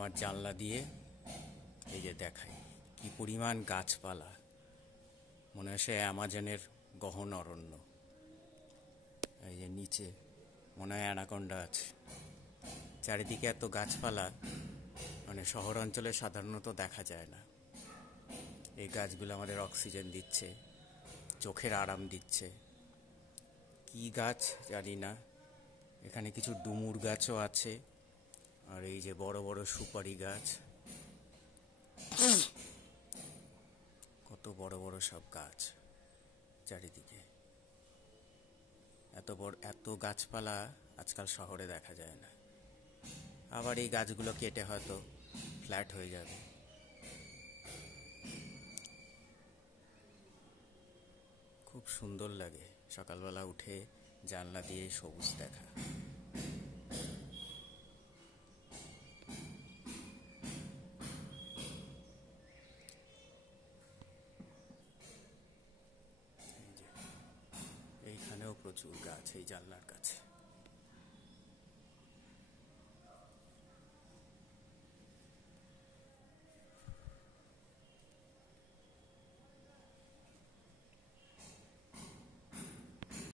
আমার জানলা দিয়ে এই যে দেখাই কি পরিমাণ গাছপালা, মনে হয় সে অ্যামাজনের গহন অরণ্য। এই যে নিচে মনে হয় অ্যানাকোন্ডা আছে। চারিদিকে এত গাছপালা, মানে শহর অঞ্চলে সাধারণত দেখা যায় না। এই গাছগুলো আমাদের অক্সিজেন দিচ্ছে, চোখের আরাম দিচ্ছে। কি গাছ জানি না। এখানে কিছু ডুমুর গাছও আছে, আর এই যে বড় বড় সুপারি গাছ, কত বড় বড় সব গাছ চারিদিকে। এত গাছপালা আজকাল শহরে দেখা যায় না। আবার এই গাছগুলো কেটে হয়তো ফ্ল্যাট হয়ে যাবে। খুব সুন্দর লাগে সকালবেলা উঠে জানলা দিয়ে সবুজ দেখা। এইখানেও প্রচুর গাছ এই জানলার কাছে।